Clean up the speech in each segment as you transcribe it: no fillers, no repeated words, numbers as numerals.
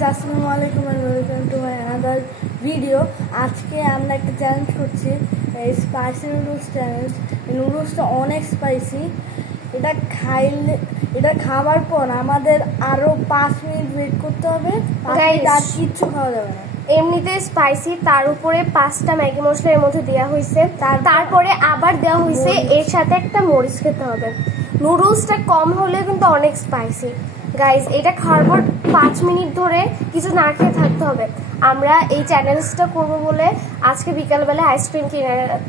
Guys, আসসালামু আলাইকুম and welcome to my another video. আজকে আমরা একটা চ্যালেঞ্জ করছি, স্পাইসি নুডলস চ্যালেঞ্জ। নুডলসটা অনেক স্পাইসি। এটা খাবার পর আমাদের আরো 5 মিনিট ওয়েট করতে হবে। আর কিচ্ছু খাওয়া যাবে না। এমনিতে স্পাইসি, তার উপরে 5টা ম্যাগি মশলা এর মধ্যে দেওয়া হয়েছে, তারপরে আবার দেওয়া হয়েছে এর সাথে একটা মরিচ খেতে হবে। নুডলসটা কম হলে কিন্তু অনেক স্পাইসি। গাইজ, এটা খাওয়ার পর 5 মিনিট ধরে কিছু না খেয়ে থাকতে হবে। আমরা এই চ্যালেঞ্জটা করবো বলে আজকে বিকালবেলা আইসক্রিম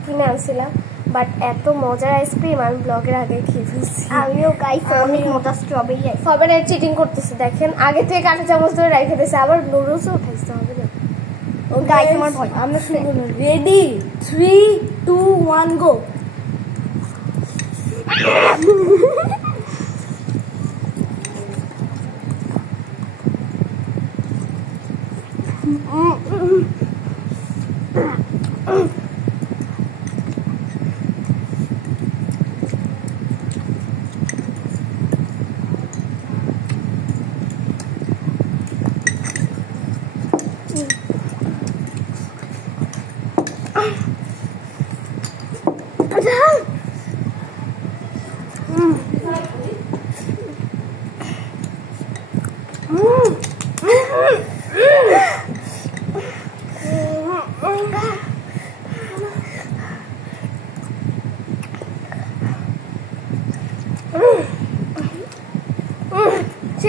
কিনে আনছিলাম, বাট এত মজার আইসক্রিম আমি ব্লগের আগে খেয়ে ফেলছি। আমিও গাইস অনেক মোটা স্ট্রবেরি সবাই চিটিং করতেছে, দেখেন আগে থেকে কাঁটা চামচ ধরে রেখে দিয়েছে, আবার নুডলসও উঠাইতে হবে না। ও গাইস, আমার ভয়। আমরা শুরু করব। রেডি 3 2 1 গো।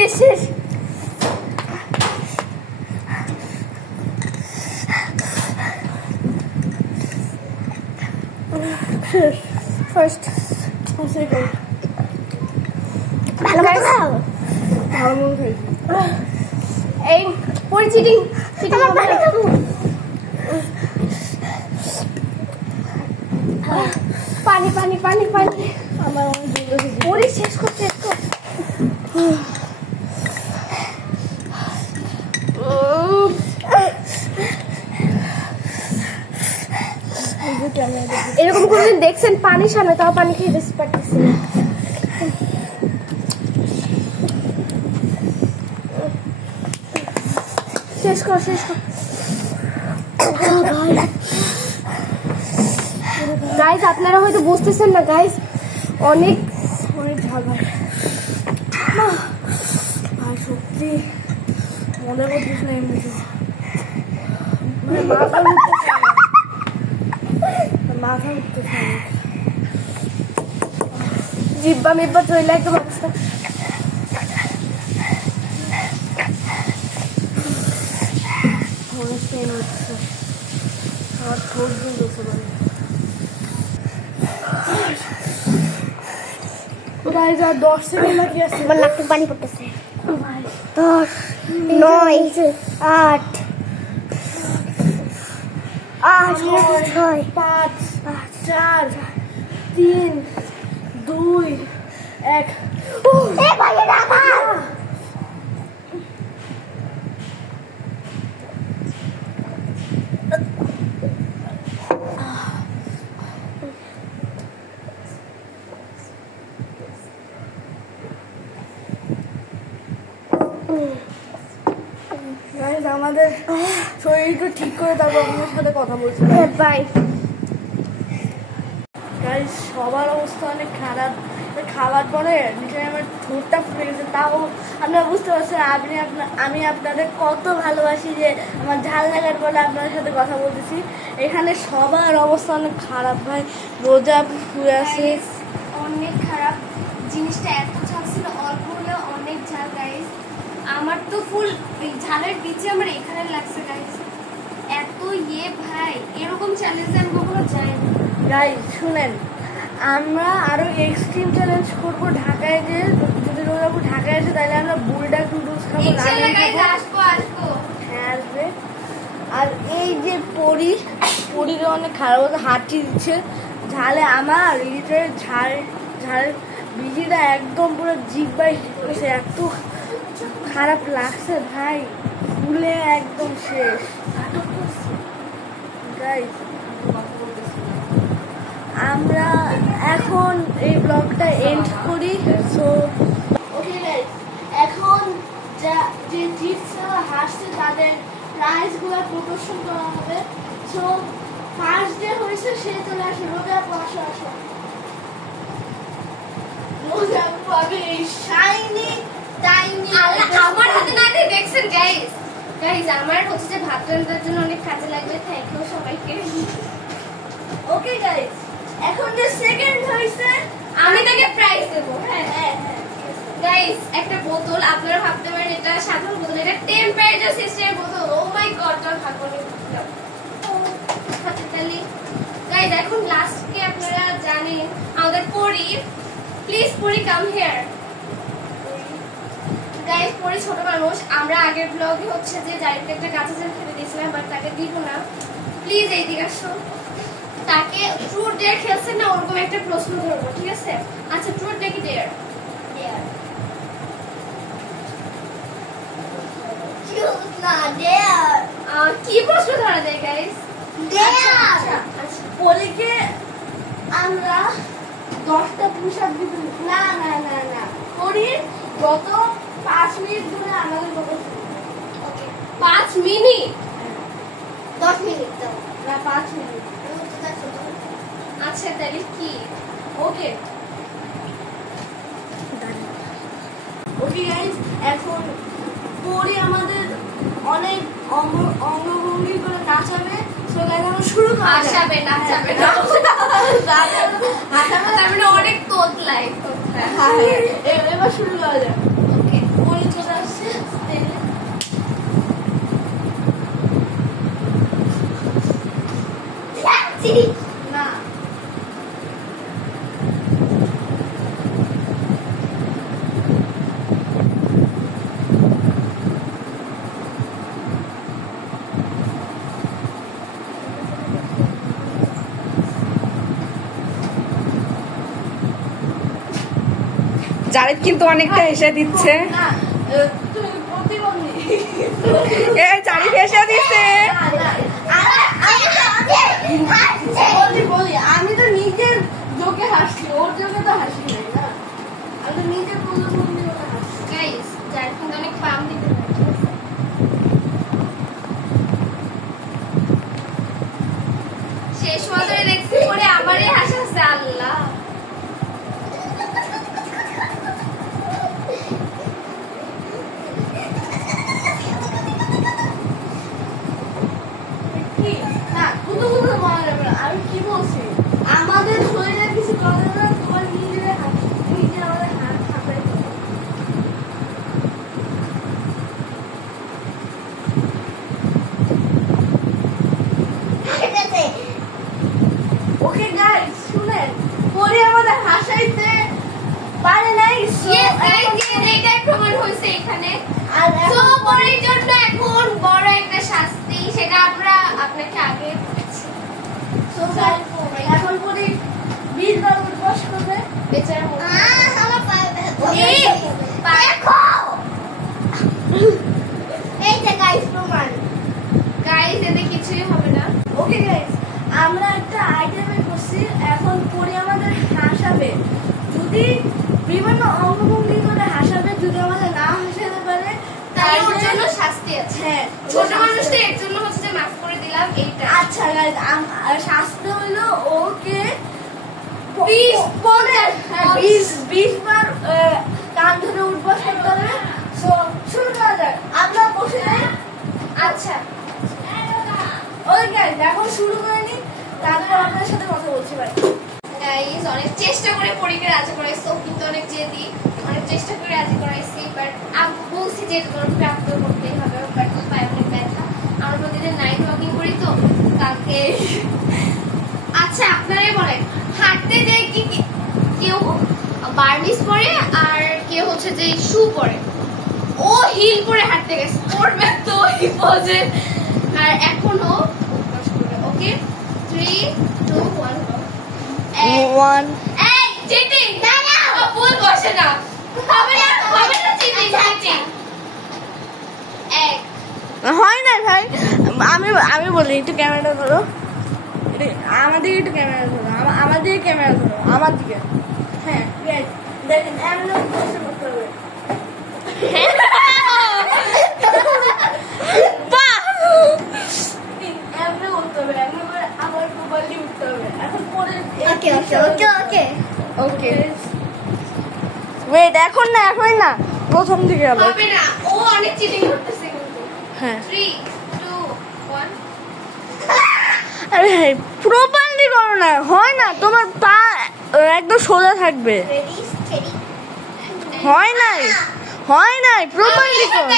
শেষ ফার্স্ট এই পরে চিটিং পানি পানি পানি পানি আমার পরে শেষ করতে এরকম কোনদিন দেখছেন পানির সামনে তাও পানি খেয়ে বেশি পারতেছি না। শেষ কর গাইস, আপনারা হয়তো বুঝতেছেন না গাইস, অনেক ঝাল ভাই। আর সত্যি মনে করছিস না এমনি মাথা উঠতেছে জিব্বা মিব্বা চলে একদম অবস্থা। আমার ঠোঁট দিয়ে বসে পড়ে 10 সেকেন্ড বাকি আছে। আমার নাকে পানি পড়তেছে। 10 9 8 6 5 4 3 2 1 এ ভাই এটা আমার। আমাদের শরীরটা ঠিক করে তারপর আপনার সাথে কথা বলছি। বাই গাইস, সবার অবস্থা অনেক খারাপ। খাওয়ার পরে নিচে আমার ঠোঁটটা ফুটে গেছে, তাও আপনারা বুঝতে পারছেন আমি আপনাদের কত ভালোবাসি যে আমার ঝাল লাগার বলে আপনাদের সাথে কথা বলতেছি। এখানে সবার অবস্থা অনেক খারাপ ভাই, রোজা শুয়ে আছে। অনেক খারাপ জিনিসটা, এত ঝাল ছিল, অল্প হলে অনেক ঝাল গাইস। আমার তো ফুল ঝালের বিচে আমার এখানে লাগছে গাইস, এত ভাই, এরকম চ্যালেঞ্জ আমি কখনো যাইনি। গাইস শুনেন, আমরা আরো এক্সট্রিম চ্যালেঞ্জ করবো ঢাকায় যে, যদি রোজাবু ঢাকায় আসে তাহলে আমরা বুলডাক নুডলস খাবো, আসবে। আর এই যে পরিকে অনেক খারাপ হাঁটি দিচ্ছে ঝালে, আমার ঝাল বিজিটা একদম পুরো জিব্বাই হয়েছে, এত খারাপ লাগছে ভাই, ফুলে একদম শেষ। গাইস, আমরা এখন এই ব্লগটা এন্ড করি। সো ওকে গাইস, এখন যে যে জিতছে হাসছে তাদের প্রাইজগুলো প্রদর্শন করা হবে। সো ফার্স্ট ডে হয়েছে সে চলে আসে রোজা পাশে আসে রোজা পাবে এই শাইনি টাইনি। আমার হাতে না দিয়ে দেখছেন গাইস, গাইস আমার হচ্ছে যে ভাত রান্নার জন্য অনেক কাজে লাগবে। থ্যাংক ইউ সবাইকে। ওকে গাইস, এখন যে সেকেন্ড হয়েছে আমি তাকে প্রাইজ দেবো। হ্যাঁ হ্যাঁ গাইস, একটা বোতল, আপনারা ভাবতে পারেন এটা সাধারণ বোতল, এটা টেম্পারেচার সিস্টেমের বোতল। ও মাই গড, তোর ভাগ্য নেই। গাইস এখন লাস্টকে আপনারা জানেন আমাদের পরি, প্লিজ পরি কাম হিয়ার। গাইস পরি ছোট মানুষ, আমরা আগের ব্লগে হচ্ছে যে জারিকে একটা গাছে জল খেতে দিয়েছিলাম, বাট তাকে দিব না। প্লিজ এইদিকে আসো। তাকে ট্রুথ ডেয়ার খেলছেন না, ওরকম একটা প্রশ্ন ধরবো, ঠিক আছে? আচ্ছা, ট্রুথ নাকি ডেয়ার? ডেয়ার। না ডেয়ার। কি প্রশ্ন ধরা যায় গাইস? ডেয়ার। পরীকে আমরা 10টা পুশ আপ দিতে না না না না করি গত 5 মিনিট ধরে আমাদের কথা ওকে 5 মিনিট? 10 মিনিট দাও না 5 মিনিট। আচ্ছা তাহলে কি? ওকে ওকে গাইস, এখন পরে আমাদের অনেক অঙ্গভঙ্গি করে নাচাবে। সো গাইস আমরা শুরু করা যাক। নাচাবে, নাচাবে না। নাচাবে তার মানে অনেক তোতলাই। এবার শুরু করা যাক। ওকে পরে চলে আসছে স্টেজে। না জারিদ কিন্তু অনেকটা এসে দিচ্ছে। না তুমি প্রতিবন্ধী। এ জারিদ এসে দিচ্ছে। বলি আমি তো নিজের জোকে হাসছি, ওর জোকে তো হাসি নাই না। আমি তো নিজের প্রতিবন্ধী ওকে হাসছি। গাইস, যার কিন্তু অনেক পাম দিতে পারে, ঠিক আছে? শেষ সময় ধরে দেখছি পরে আমারই হাসাচ্ছে। আল্লাহ, কি না কুতু কুতু মনে যাবে না। আমি কি বলছি, আমাদের শরীরে কিছু করে না, তোমার নিজের হাত নিজে আমাদের হাত খাবে। ওকে গাইস শুনেন, পরে আমাদের হাসাইতে পারে নাই। ইয়েস গাইস, এইটাই প্রমাণ হয়েছে এখানে। আর তো পরের জন্য এখন বড় একটা শাস্তি, সেটা আমরা আপনাকে আগে বলেছি। এখন পরে 20 বার উঠবাস করবে বেচারা মনে এই যে গাইস প্রমাণ। গাইস, এতে কিছুই হবে না। ওকে গাইস, আমরা একটা আইটেম করছি। এখন পরে আমাদের হাসাবে, যদি বিভিন্ন অঙ্গভঙ্গি করে হাসাবে। যদি আমাদের না হাসাতে পারে তাই ওর জন্য শাস্তি আছে। হ্যাঁ ছোট মানুষদের এর জন্য হচ্ছে যে মাফ করে দিলাম এইটা। আচ্ছা গাইস, শাস্তি হইলো ওকে 20 বার কান ধরে উঠবাস করতে হবে। সো শুরু করা যাক। আমরা বসে যাই। আচ্ছা ওই গাইস এখন শুরু করে নি, তারপর আপনার সাথে কথা বলছি ভাই। গাইস, অনেক চেষ্টা করে পরীক্ষা রাজি করাইছি, ও কিন্তু অনেক জেদি, অনেক চেষ্টা করে রাজি করাইছি। বাট আমি বলছি যে তোমার প্রাপ্ত করতেই হবে, বাট পায়ে অনেক ব্যথা। আমরা প্রতিদিন নাইট ওয়াকিং করি তো কালকে। আচ্ছা আপনারাই বলেন, হাঁটতে যাই কি কেউ বার্নিস পরে আর কেউ হচ্ছে যে শু পরে। ও হিল পরে হাঁটতে গেছে, পড়বে তো হিপোজে। আর এখনো ওকে 3 2 1 1 এই চিটিং না ভুল বসে না, হবে না চিটিং চিটিং। এক হয় না ভাই, আমি বলি একটু ক্যামেরাটা ধরো, আমার দিকে একটু ক্যামেরা ধরো, আমার দিকে ক্যামেরা ধরো, আমার দিকে। হ্যাঁ দেখেন এমন করতে হবে। ওকে ওয়েট, এখন না প্রথম থেকে আবার। হবে না, ও অনেক চিটিং করতেছে কিন্তু। হ্যাঁ 3 2 1 আরে প্রপারলি করো না, হয় না, তোমার পা একদম সোজা থাকবে। রেডি স্টেডি হয় নাই প্রপারলি করো।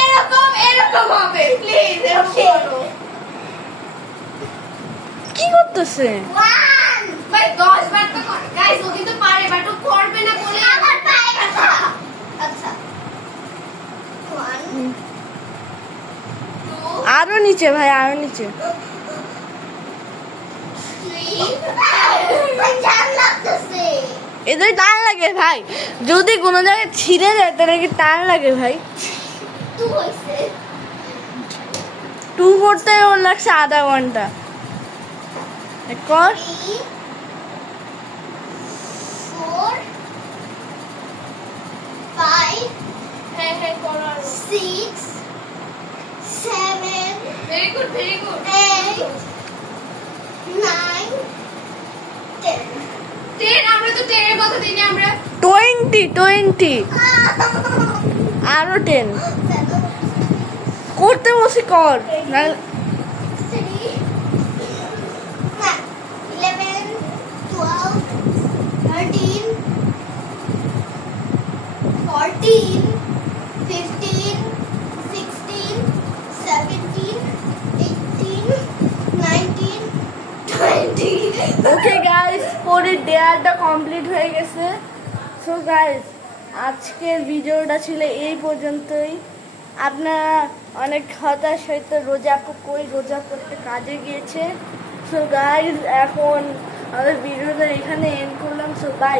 এরকম হবে প্লিজ, এরকম করো কি করতেছে? ওয়ান ভাই 10 বার তো কর গাইস, ও কিন্তু পারে বাট ও করবে না বলে আমার পায়ে ব্যথা আচ্ছা ওয়ান 2 আরো নিচে ভাই, আরো নিচে। 3 জান লাগতেছে এদের টান লাগে ভাই, যদি কোনো জায়গায় ছিঁড়ে যায় তাহলে কি টান লাগে ভাই? 2 হইছে 2 করতে ওর লাগছে আধা ঘন্টা। কর 3 4 5 হ্যাঁ হ্যাঁ করো 6 7 ভেরি গুড 8 9 10 10 আমরা তো 10 এর কথা দিইনি আমরা 20 আরো 10 করতে বসে কর না। 11 12 13 14 15 16 17 18 19 20 ওকে গাইস, পরে ডেয়ারটা কমপ্লিট হয়ে গেছে। সো গাইস, আজকের ভিডিওটা ছিল এই পর্যন্তই। আপনারা অনেক হতাশ হয়তো, রোজা আপু কই, রোজা করতে কাজে গিয়েছে। সো গাইস, এখন আমাদের ভিডিওটা এখানে এন্ড করলাম। So by.